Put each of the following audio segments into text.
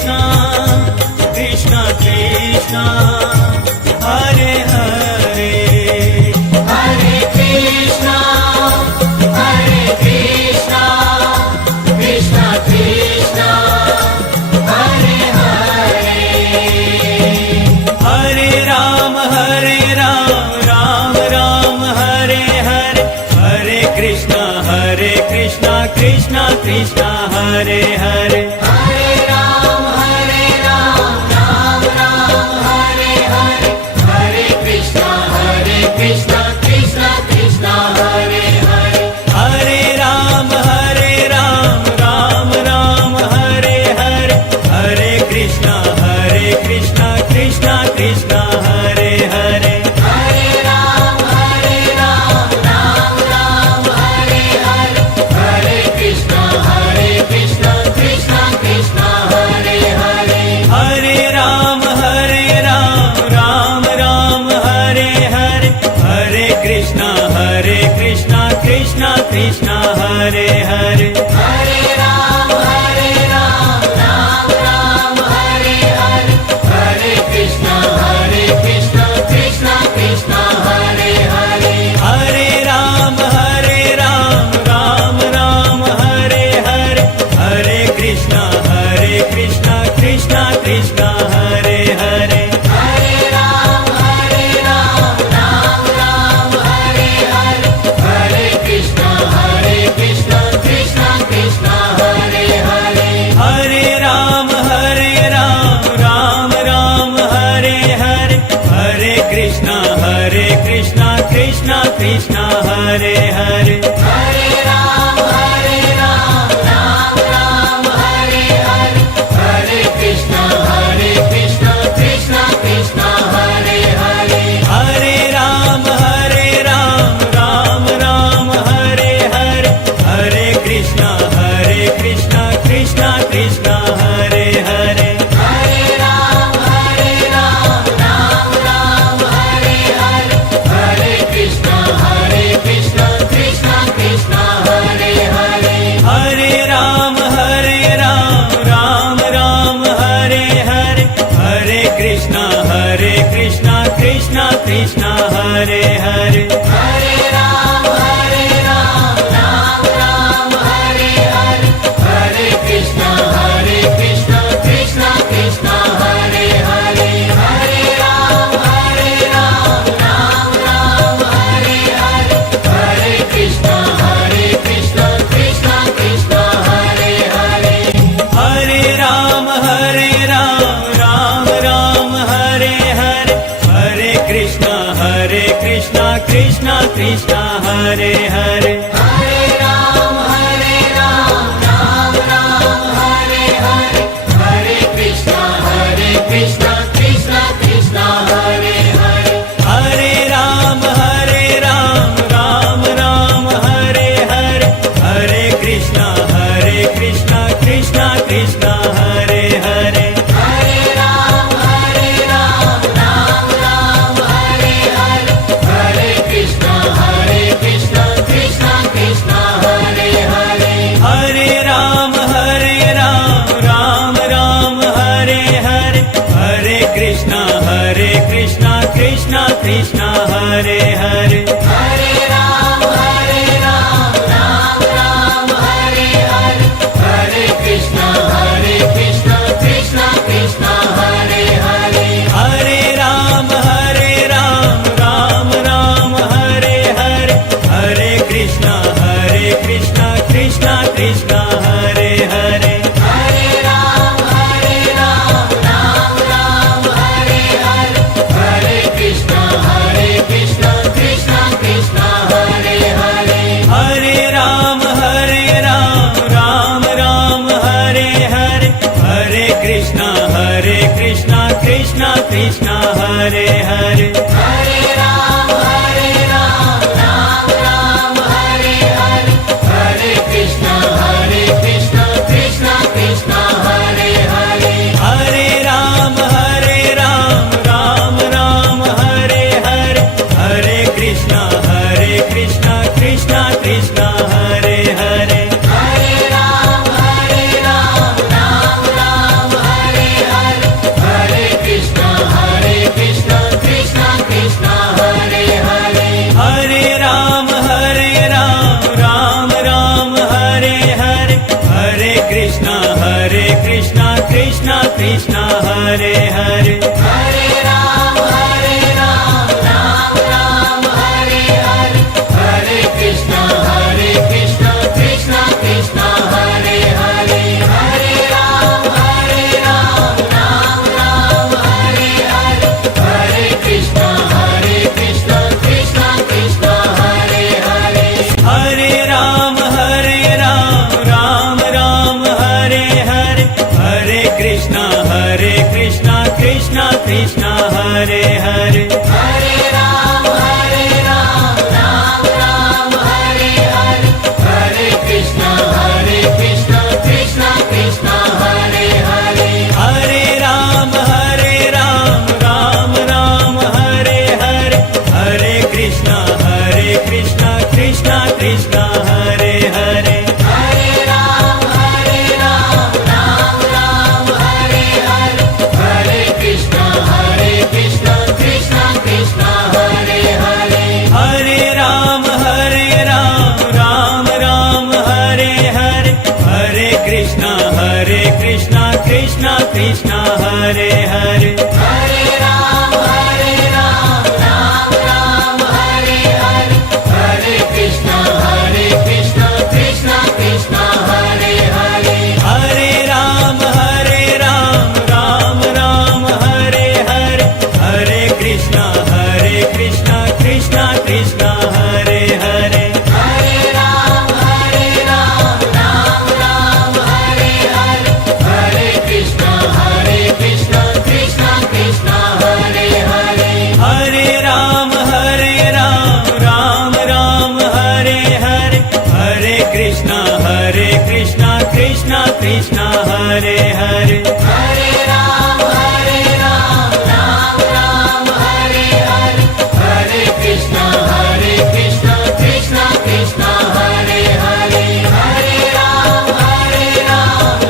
Krishna Krishna Krishna Hare Hare Hare Krishna Krishna Krishna Hare Hare Hare Ram Ram Ram Hare Hare Hare Krishna Krishna Krishna Hare Hare Hare Ram Ram Ram Hare Hare Hare Krishna Krishna Krishna Hare Hare Hare Ram Ram Ram Hare Hare Hare Krishna Krishna Krishna Hare Hare Hare Ram Ram Ram Hare Hare Hare Krishna Krishna Krishna Hare Hare Hare Ram Ram Ram Hare Hare Hare Krishna Krishna Krishna Hare Hare Hare Ram Ram Ram Hare Hare Hare Krishna Krishna Krishna Hare Hare Hare Ram Ram Ram Hare Hare Hare Krishna Krishna Krishna Hare Hare Hare Ram Ram Ram Hare Hare Hare Krishna Krishna Krishna Hare Hare Hare Ram Ram Ram Hare Hare Hare Krishna Krishna Krishna Hare Hare Hare Ram Ram Ram Hare Hare Hare Krishna Krishna Krishna Hare Hare Hare Ram Ram Hare Hare Hare Krishna Krishna Krishna Hare Hare Hare Ram Ram Hare Hare Hare Krishna Krishna Krishna Hare Hare Hare Ram Ram Hare Hare Hare Krishna Krishna Krishna Hare Hare Hare Ram Ram Hare Hare Hare Krishna Krishna Krishna Hare Hare Hare Ram Ram Hare Hare Hare Krishna Krishna Krishna Hare Hare Hare Ram Ram Hare Hare Hare Krishna Krishna Krishna Hare Hare Hare Ram Ram Hare Hare Hare Krishna Krishna Krishna Hare Hare Hare Ram Ram Hare Hare Hare Krishna Krishna Krishna Hare Hare Hare Ram Ram Hare Hare Hare Krishna Krishna Krishna Hare Hare Hare Ram Ram Hare Hare Hare Krishna Krishna Krishna Hare Hare Hare Ram Ram Hare Hare Hare Krishna Krishna Krishna Hare Hare Hare Ram Ram Hare Hare Hare Krishna Krishna Krishna Hare Hare Hare Ram Ram Hare Hare Hare Krishna Krishna Krishna Hare Hare Hare Ram Ram Hare Hare Hare Krishna Krishna Krishna Hare Hare Hare Ram Ram Hare Hare Hare Krishna Krishna Krishna Hare Hare Hare Ram Ram Hare Hare Hare Krishna Krishna Krishna Hare Hare Hare Ram Ram Krishna Hare Hare Hare Ram, Ram Ram, Hare Hare. Hare Krishna, Krishna Krishna, Hare Hare. Hare Ram, Ram Ram, Hare Hare. Hare Krishna, Krishna Krishna, Hare Hare. Hare Ram, Ram Ram, Hare Hare. Hare Krishna, Krishna Krishna, Hare Hare. Hare Ram, Ram Ram, Hare Hare. Hare Krishna, Krishna Krishna, Hare Hare. Hare Ram, Ram Ram, Hare Hare. Hare Krishna, Krishna Krishna, Hare Hare. Hare Ram, Ram Ram, Hare Hare. Hare Krishna, Krishna Krishna, Hare Hare. Hare Ram, Ram Ram, Hare Hare. Hare Krishna, Krishna Krishna, Hare Hare. Hare Ram, Ram Ram, Hare Hare. Hare Krishna, Krishna Krishna, Hare Hare. Hare Ram, Ram Ram, Hare Hare. Hare Krishna, Krishna Krishna, Hare Hare. Hare Ram, Ram Ram, Hare Hare. Hare Krishna, Krishna Krishna, Hare Hare. Hare Ram, Ram Ram, Hare Hare. Hare Krishna, Krishna Krishna, Hare Hare. Hare Ram, Ram Ram, Hare Hare. Hare Krishna, Krishna Krishna, Hare Hare. Hare Ram, Ram Ram, Hare Hare. Hare Krishna, Krishna Krishna, Hare Hare. Hare Ram,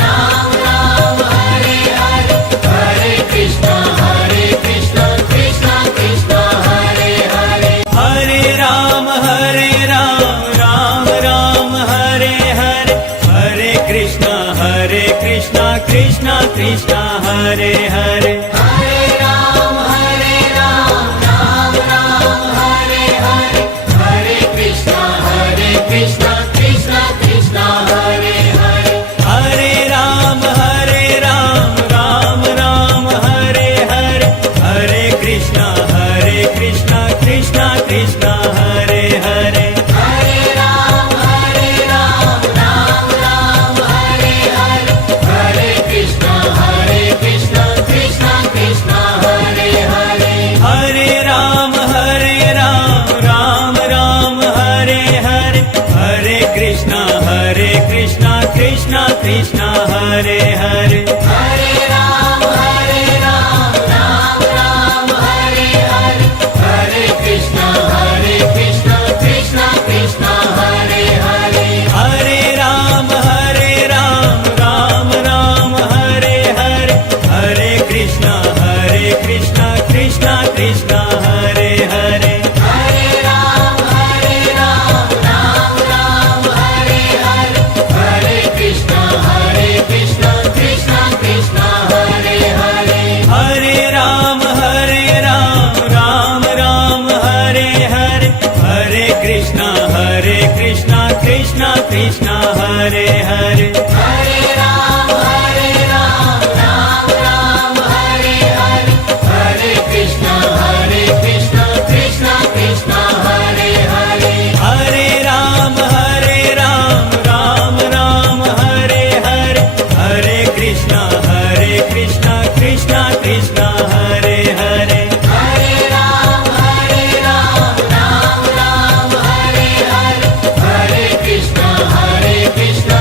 Ram Ram, Hare Hare. Hare Krishna, Krishna Krishna, Hare Hare. Hare Ram, Ram Ram, Hare Hare. Hare Krishna, Krishna Krishna, Hare Hare. Hare Ram, Ram Ram, Hare Hare. Hare Krishna, Krishna Krishna, Hare Hare. Hare Ram, Ram Ram, Hare Hare. Hare Krishna, Krishna Krishna, Hare Hare. Hare Ram, Ram Ram, Hare Hare. Hare Krishna, Krishna Krishna, Hare Hare. Hare Ram, Ram Ram, Hare Hare. Hare Krishna, Krishna Krishna, Hare Hare. Hare Ram, Ram Ram, Hare Hare. Hare Krishna, Krishna Krishna, Hare Hare. Hare Ram, Ram Ram, Hare Hare. Hare Krishna, Krishna Krishna, Hare Hare. Hare Ram, Ram Ram, Hare Hare. Hare Krishna, Krishna Krishna, Hare Hare. Hare Ram, Ram Ram, Hare Hare. Hare Krishna, Krishna Krishna, Hare Hare. Hare Ram, Ram Ram, Hare Hare. Hare Krishna, Krishna Krishna, Hare Hare. Hare Ram, Ram Ram, Hare Hare. Hare Krishna, Krishna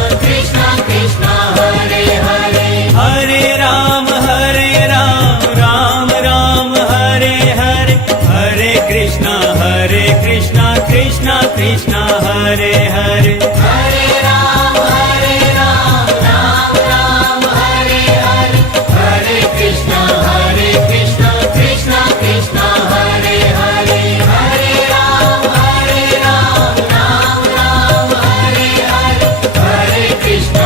Krishna, Hare Hare. Hare Ram, Ram Ram, Hare Hare. Hare Krishna, Krishna Krishna, Hare Hare. Hare Ram, Ram Ram, Hare Hare. Hare Krishna, Krishna Krishna, Hare Hare. Hare Ram, Ram Ram, Hare Hare. Hare Krishna,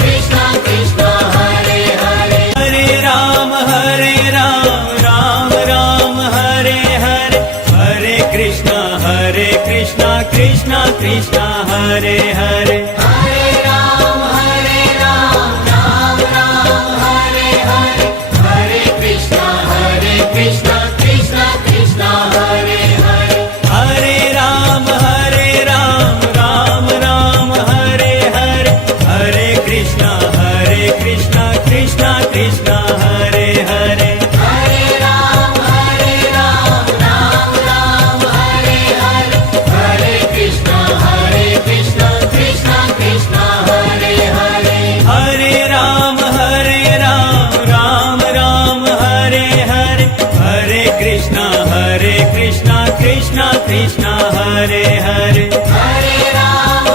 Krishna Krishna, Hare Krishna Krishna Hare Hare Hare Ram Ram Ram Hare Hare Hare Krishna Krishna Krishna Hare Hare Hare Ram Ram Ram Hare Hare Hare Krishna Krishna Krishna Krishna Hare Hare Hare Ram Ram Ram Hare Hare Hare Krishna Krishna Krishna Hare Hare Hare Ram Ram Ram Hare Hare Hare Krishna Krishna Krishna Krishna Hare Hare Hare Ram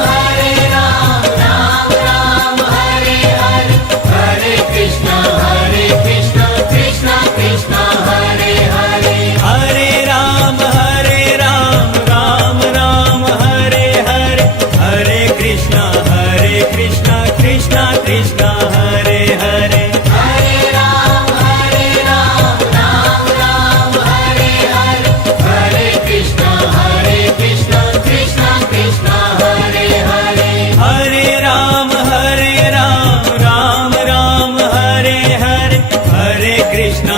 Ram Ram Hare Hare Hare Krishna Krishna Krishna Hare Hare Hare Ram Ram Ram Hare Hare Hare Krishna Krishna Krishna Krishna Hare Hare Hare Ram Ram Ram Hare Hare Hare Krishna Krishna Krishna Hare Hare Hare Ram Ram Ram Hare Hare Hare Krishna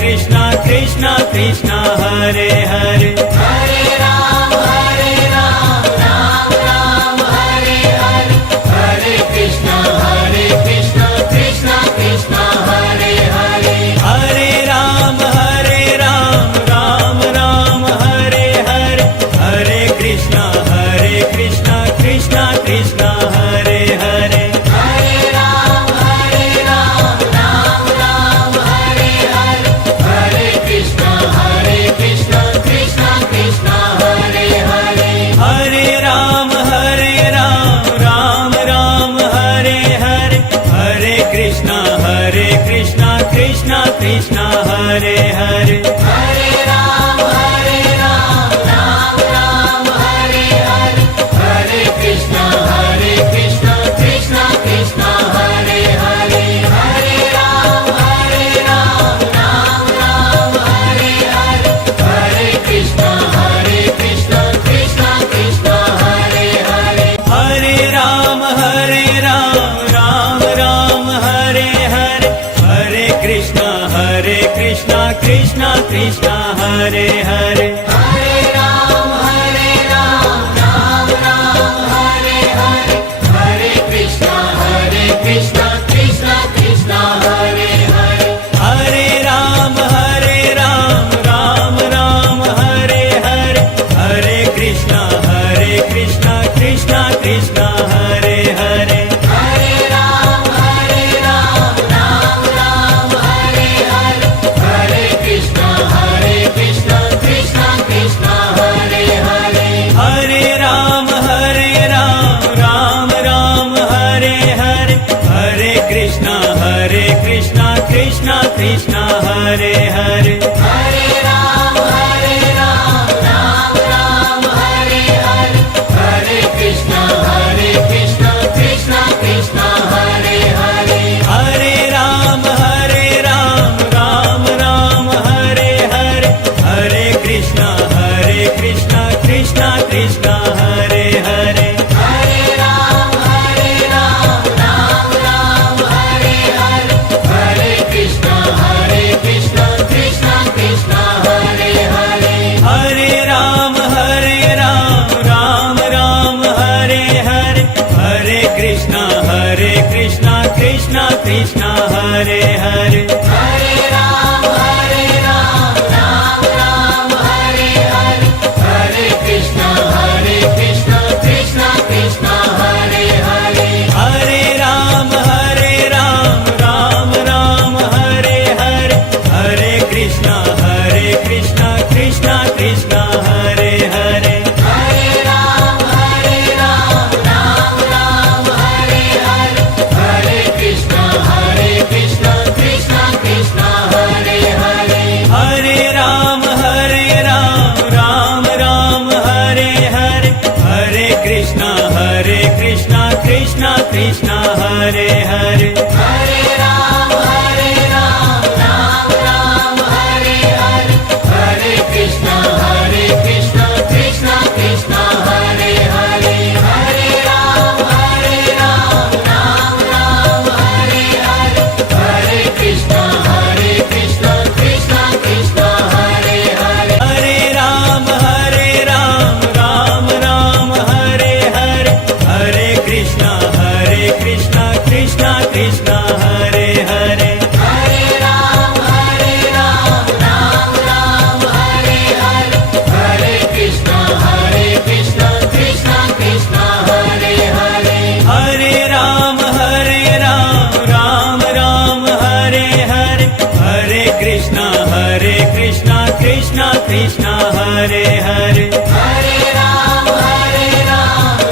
Krishna Krishna Krishna Hare Hare Hare Ram Ram Ram Hare Hare Hare Krishna Krishna Krishna Hare Hare Hare Ram Ram Ram Hare Hare Hare Krishna Krishna Krishna Krishna Hare Hare Hare Ram Ram Ram Hare Hare Hare Krishna Krishna Krishna Hare Hare Hare Ram Ram Ram Hare Hare Hare Krishna Krishna Krishna Krishna Hare Hare Hare Ram Ram Hare Hare Hare Krishna Krishna Krishna Hare Hare Hare Ram Ram Hare Hare Hare Krishna Krishna Krishna Hare Hare Hare Ram Ram Hare Hare Hare Krishna Krishna Krishna Krishna Hare Hare Hare Ram Ram Hare Hare Hare Krishna Krishna Krishna Hare Hare Hare Ram Ram Hare Hare Hare Krishna Krishna Krishna Krishna Hare Hare Hare Ram Ram Hare Hare Hare Krishna Krishna Krishna Hare Hare Hare Ram Ram Hare Hare Hare Krishna Krishna Krishna Hare Hare Hare Ram Ram Hare Hare Hare Krishna Krishna Krishna Hare Hare Hare Ram Ram Hare Hare Hare Krishna Krishna Krishna Hare Hare Hare Ram Ram Hare Hare Hare Krishna Krishna Krishna Hare Hare Hare Ram Ram Hare Hare Hare Krishna Krishna Krishna Krishna Hare Hare Hare Ram Ram Hare Hare Hare Krishna Krishna Krishna Hare Hare Hare Ram Ram Hare Hare Hare Krishna Krishna Krishna Hare Hare Hare Ram Ram Hare Hare Hare Krishna Krishna Krishna Krishna Krishna Hare Hare Hare Ram,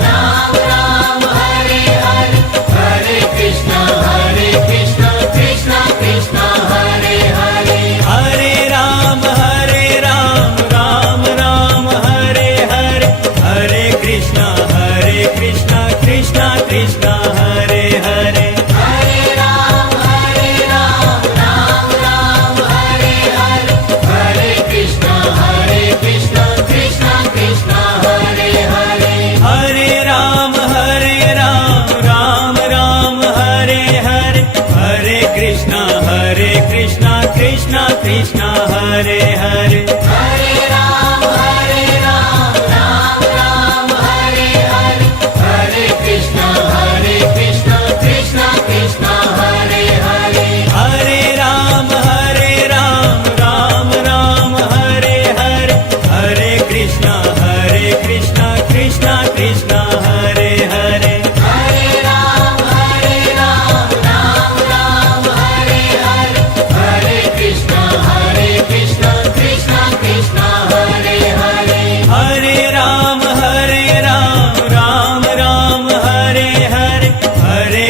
Ram Ram, Hare Hare. Hare Krishna, Krishna Krishna, Hare Hare. Hare Ram, Ram Ram, Hare Hare Hare Krishna, Krishna Krishna, Hare Hare Hare Ram, Ram Ram, Hare Hare. Hare Krishna, Krishna Krishna, Hare Hare. Hare Ram, Ram Ram, Hare Hare Hare Krishna, Krishna Krishna, Hare Hare Hare Ram, Ram Ram, Hare Hare. Hare Krishna, Krishna Krishna, Hare Hare. Hare Ram, Ram Ram, Hare Hare Hare Krishna, Krishna Krishna, Hare Hare Hare Ram, Ram Ram, Hare Hare. Hare Krishna, Krishna Krishna, Hare Hare. Hare Ram, Ram Ram, Hare Hare Hare Krishna, Krishna Krishna, Hare Hare Hare Ram, Ram Ram, Hare Hare. Hare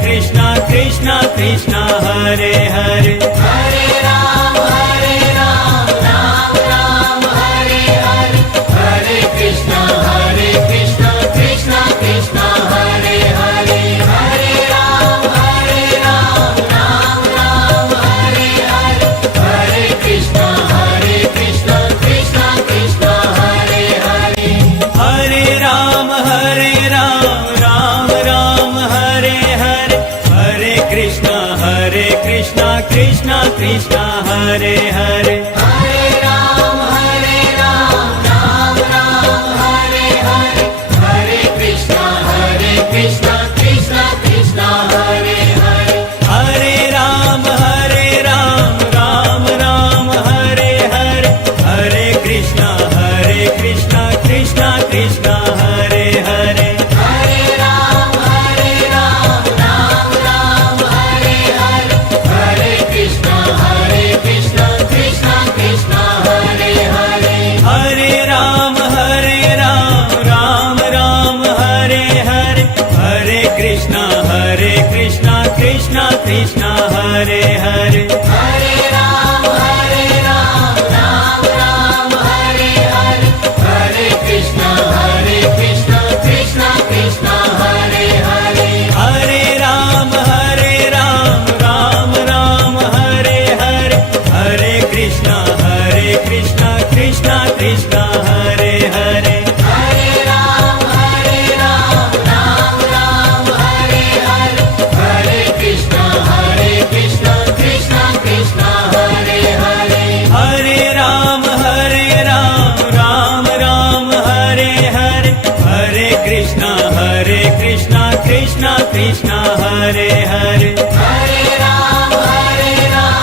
Krishna, Krishna Krishna, Hare Hare. Hare Ram, Ram Ram, Hare Hare. Hare Krishna, Krishna Krishna, Hare Hare. Hare Ram, Ram Ram, Hare Hare Hare Krishna, Krishna Krishna, Hare Hare Hare Ram, Ram Ram, Hare Hare. Hare Krishna, Krishna Krishna, Hare Hare. Hare Ram, Ram Ram, Hare Hare Hare Krishna, Krishna Krishna, Hare Hare Hare Ram, Ram Ram, Hare Hare. Hare Krishna, Krishna Krishna, Hare Hare. Hare Ram, Ram Ram, Hare Hare Hare Krishna, Krishna Krishna, Hare Hare Hare Ram, Ram Ram, Hare Hare. Hare Krishna, Krishna Krishna, Hare Hare. Hare Ram, Ram Ram, Hare Hare Hare Krishna, Krishna Krishna, Hare Hare Hare Ram, Ram Ram, Hare Hare. Hare Krishna, Krishna Krishna, Hare Hare. Hare Ram, Ram Ram, Hare Hare Hare Krishna, Krishna Krishna, Hare Hare Hare Ram, Ram Ram, Hare Hare. Hare Krishna, Krishna Krishna, Hare Hare. Hare Ram,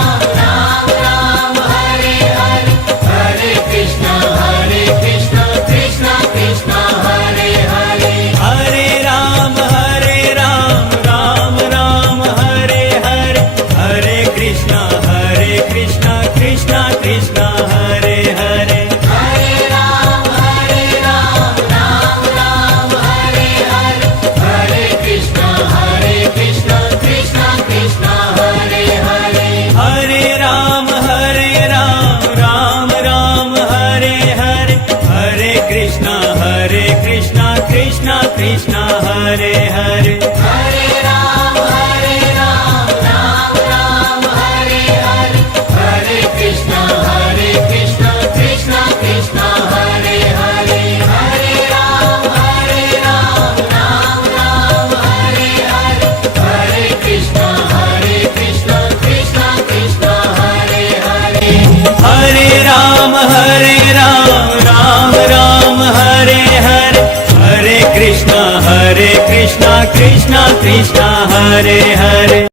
Ram Ram, Hare Hare Hare Krishna, Krishna Krishna, Hare Hare Hare Ram, Ram Ram, Hare Hare. Hare Krishna, Krishna Krishna, Hare Hare. Hare Ram, Ram Ram, Hare Hare Hare Krishna, Krishna Krishna, Hare Hare Hare Ram, Ram Ram, Hare Hare. Hare Krishna, Krishna Krishna, Hare Hare. Hare Ram, Ram Ram, Hare Hare. Hare Krishna, Krishna Krishna, Hare Hare. Hare Ram, Ram Ram, Hare Hare Hare Krishna, Krishna Krishna, Hare Hare